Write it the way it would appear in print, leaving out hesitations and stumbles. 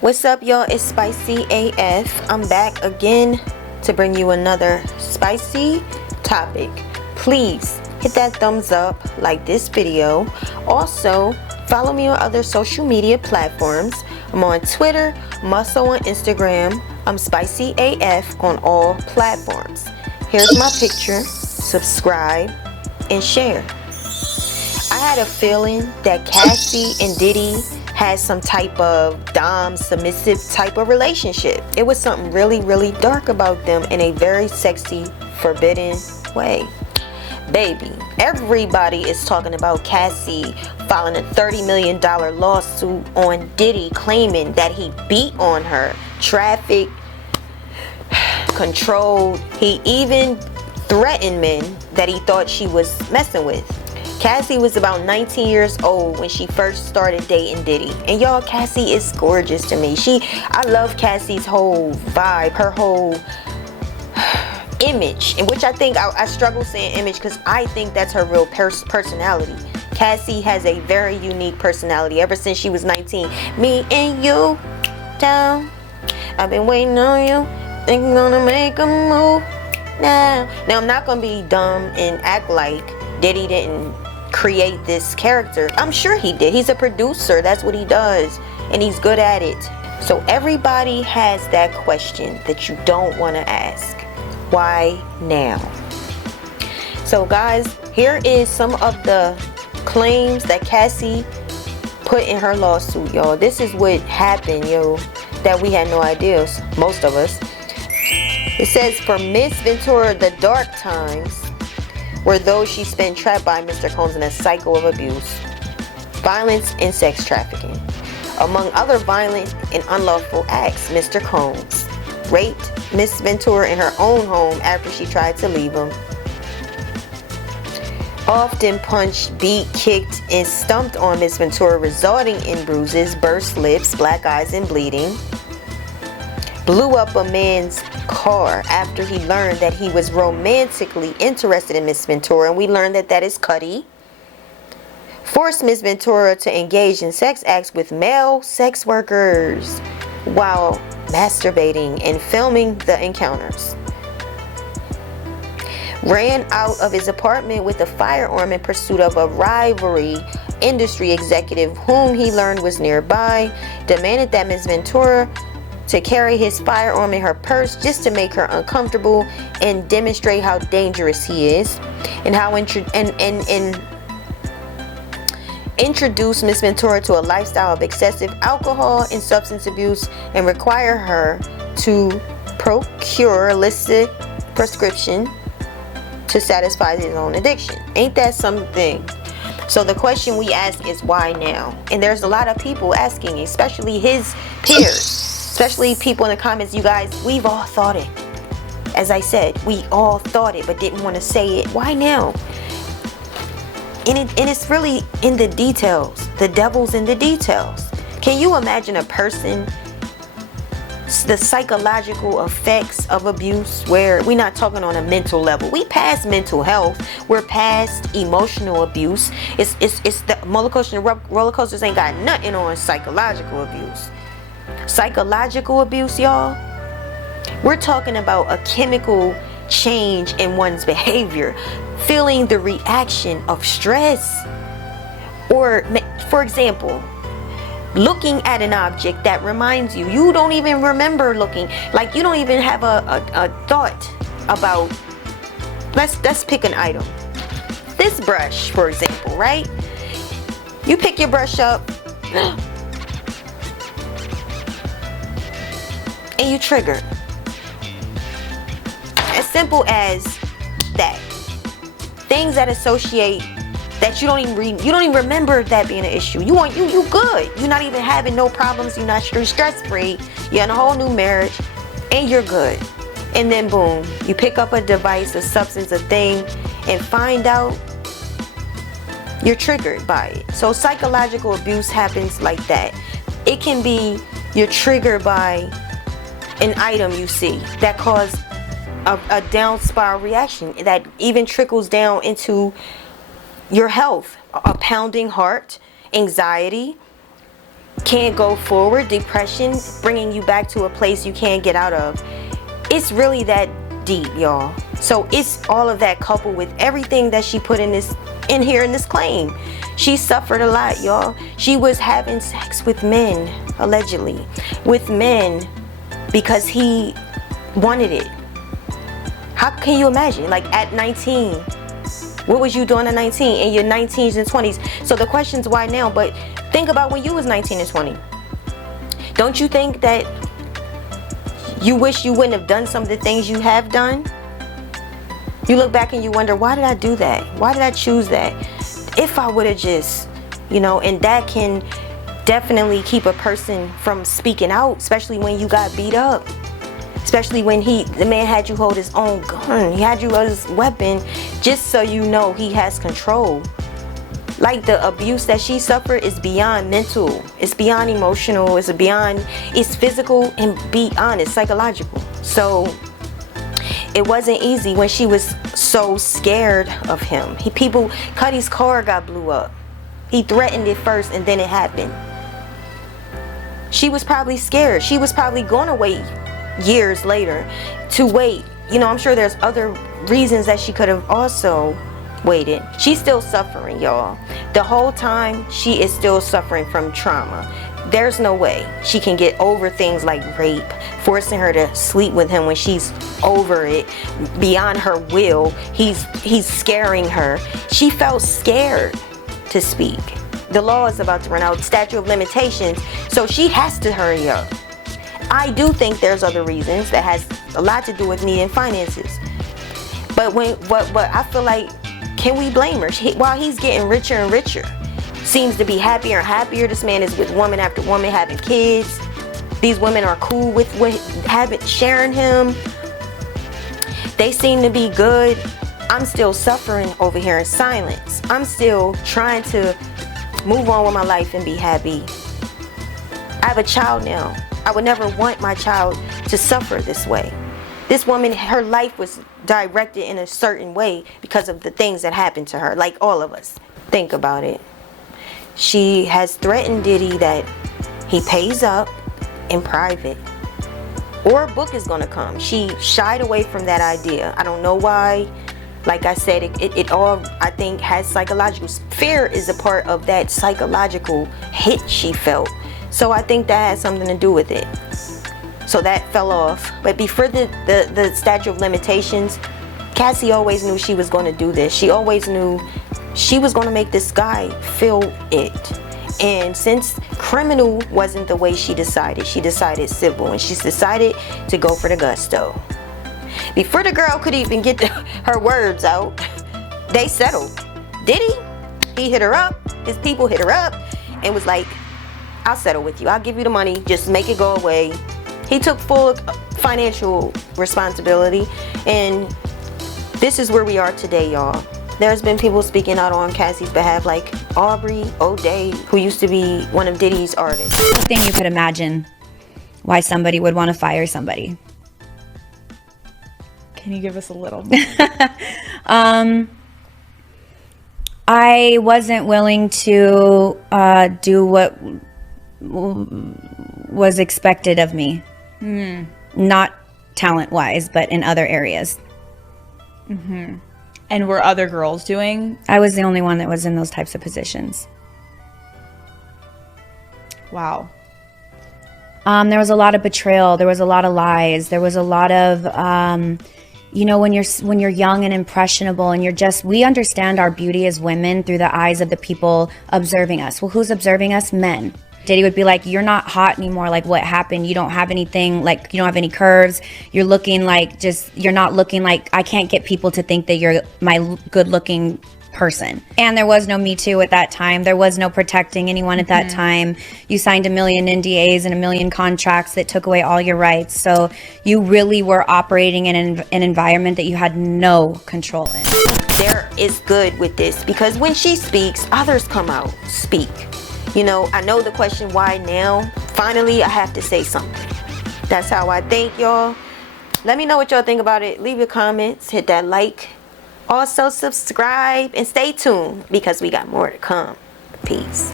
What's up, y'all? It's Spicy AF. I'm back again to bring you another spicy topic. Please hit that thumbs up, like this video. Also, follow me on other social media platforms. I'm on Twitter, I'm also on Instagram. I'm Spicy AF on all platforms. Here's my picture. Subscribe and share. I had a feeling that Cassie and Diddy had some type of dom submissive type of relationship. It was something really, really dark about them in a very sexy, forbidden way. Baby, everybody is talking about Cassie filing a $30 million lawsuit on Diddy, claiming that he beat on her, trafficked, controlled. He even threatened men that he thought she was messing with. Cassie was about 19 years old when she first started dating Diddy. And y'all, Cassie is gorgeous to me. I love Cassie's whole vibe, her whole image, in which I think I struggle saying image because I think that's her real personality. Cassie has a very unique personality ever since she was 19. Me and you down. I've been waiting on you. Think I'm gonna make a move now. Now I'm not gonna be dumb and act like Diddy didn't create this character. I'm sure he did. He's a producer. That's what he does, and he's good at it. So everybody has that question that you don't want to ask. Why now? So guys, here is some of the claims that Cassie put in her lawsuit, y'all. This is what happened, yo, that we had no idea, most of us. It says, for Miss Ventura, the dark times were those she spent trapped by Mr. Combs in a cycle of abuse, violence, and sex trafficking. Among other violent and unlawful acts, Mr. Combs raped Miss Ventura in her own home after she tried to leave him, often punched, beat, kicked, and stomped on Miss Ventura, resulting in bruises, burst lips, black eyes, and bleeding. Blew up a man's car after he learned that he was romantically interested in Miss Ventura, and we learned that that is Cuddy. Forced Miss Ventura to engage in sex acts with male sex workers while masturbating and filming the encounters. Ran out of his apartment with a firearm in pursuit of a rivalry industry executive whom he learned was nearby. Demanded that Miss Ventura to carry his firearm in her purse just to make her uncomfortable and demonstrate how dangerous he is, and how introduce Miss Ventura to a lifestyle of excessive alcohol and substance abuse, and require her to procure illicit prescription to satisfy his own addiction. Ain't that something? So the question we ask is, why now? And there's a lot of people asking, especially his peers, especially people in the comments. You guys, we've all thought it. As I said, we all thought it but didn't want to say it. Why now? And it's really in the details. The devil's in the details. Can you imagine a person, the psychological effects of abuse, where we're not talking on a mental level? We past mental health. We're past emotional abuse. It's the roller coasters ain't got nothing on psychological abuse. Psychological abuse, y'all, we're talking about a chemical change in one's behavior, feeling the reaction of stress, or for example, looking at an object that reminds you don't even remember looking, like you don't even have a thought about. Let's pick an item. This brush, for example, right? You pick your brush up and you trigger. As simple as that. Things that associate that you don't even remember that being an issue. You good. You're not even having no problems. You're not stress free. You're in a whole new marriage, and you're good. And then boom, you pick up a device, a substance, a thing, and find out you're triggered by it. So psychological abuse happens like that. It can be you're triggered by an item you see that causes a down spiral reaction that even trickles down into your health, a pounding heart, anxiety, can't go forward, depression bringing you back to a place you can't get out of. It's really that deep, y'all. So it's all of that coupled with everything that she put in this claim. She suffered a lot, y'all. She was having sex with men, allegedly, with men, because he wanted it. How can you imagine? Like at 19, what was you doing at 19 in your 19s and 20s? So the question's why now, but think about when you was 19 and 20. Don't you think that you wish you wouldn't have done some of the things you have done? You look back and you wonder, why did I do that? Why did I choose that? If I would have just, and that can definitely keep a person from speaking out, especially when you got beat up. Especially when the man had you hold his own gun. He had you hold his weapon just so you know he has control. Like the abuse that she suffered is beyond mental. It's beyond emotional. It's physical and beyond, it's psychological. So it wasn't easy when she was so scared of him. Cuddy's car got blew up. He threatened it first and then it happened. She was probably scared. She was probably gonna wait years later to wait. I'm sure there's other reasons that she could have also waited. She's still suffering, y'all. The whole time she is still suffering from trauma. There's no way she can get over things like rape, forcing her to sleep with him when she's over it, beyond her will. He's scaring her. She felt scared to speak. The law is about to run out, statute of limitations, so she has to hurry up. I do think there's other reasons that has a lot to do with needing finances. But I feel like, can we blame her? While he's getting richer and richer, seems to be happier and happier. This man is with woman after woman, having kids. These women are cool with sharing him. They seem to be good. I'm still suffering over here in silence. I'm still trying to move on with my life and be happy. I have a child now. I would never want my child to suffer this way. This woman, her life was directed in a certain way because of the things that happened to her, like all of us. Think about it. She has threatened Diddy that he pays up in private, or a book is gonna come. She shied away from that idea. I don't know why. Like I said, it all, I think, has psychological. Fear is a part of that psychological hit she felt. So I think that has something to do with it. So that fell off. But before the statute of limitations, Cassie always knew she was going to do this. She always knew she was going to make this guy feel it. And since criminal wasn't the way she decided civil. And she's decided to go for the gusto. Before the girl could even get her words out, they settled. Diddy, he hit her up. His people hit her up and was like, I'll settle with you. I'll give you the money. Just make it go away. He took full financial responsibility. And this is where we are today, y'all. There's been people speaking out on Cassie's behalf, like Aubrey O'Day, who used to be one of Diddy's artists. I think you could imagine why somebody would want to fire somebody. Can you give us a little? I wasn't willing to do what was expected of me. Not talent-wise, but in other areas. And were other girls doing? I was the only one that was in those types of positions. Wow. There was a lot of betrayal. There was a lot of lies. There was a lot of, when you're young and impressionable and we understand our beauty as women through the eyes of the people observing us. Well, who's observing us? Men. Diddy would be like, you're not hot anymore. Like, what happened? You don't have anything, like, you don't have any curves. You're looking like you're not looking like, I can't get people to think that you're my good looking person. And there was no Me Too at that time. There was no protecting anyone at that time. You signed a million NDAs and a million contracts that took away all your rights. So you really were operating in an environment that you had no control in. There is good with this because when she speaks, others come out, speak. I know the question, why now? Finally, I have to say something. That's how I think, y'all. Let me know what y'all think about it. Leave your comments, hit that like. Also subscribe and stay tuned because we got more to come. Peace.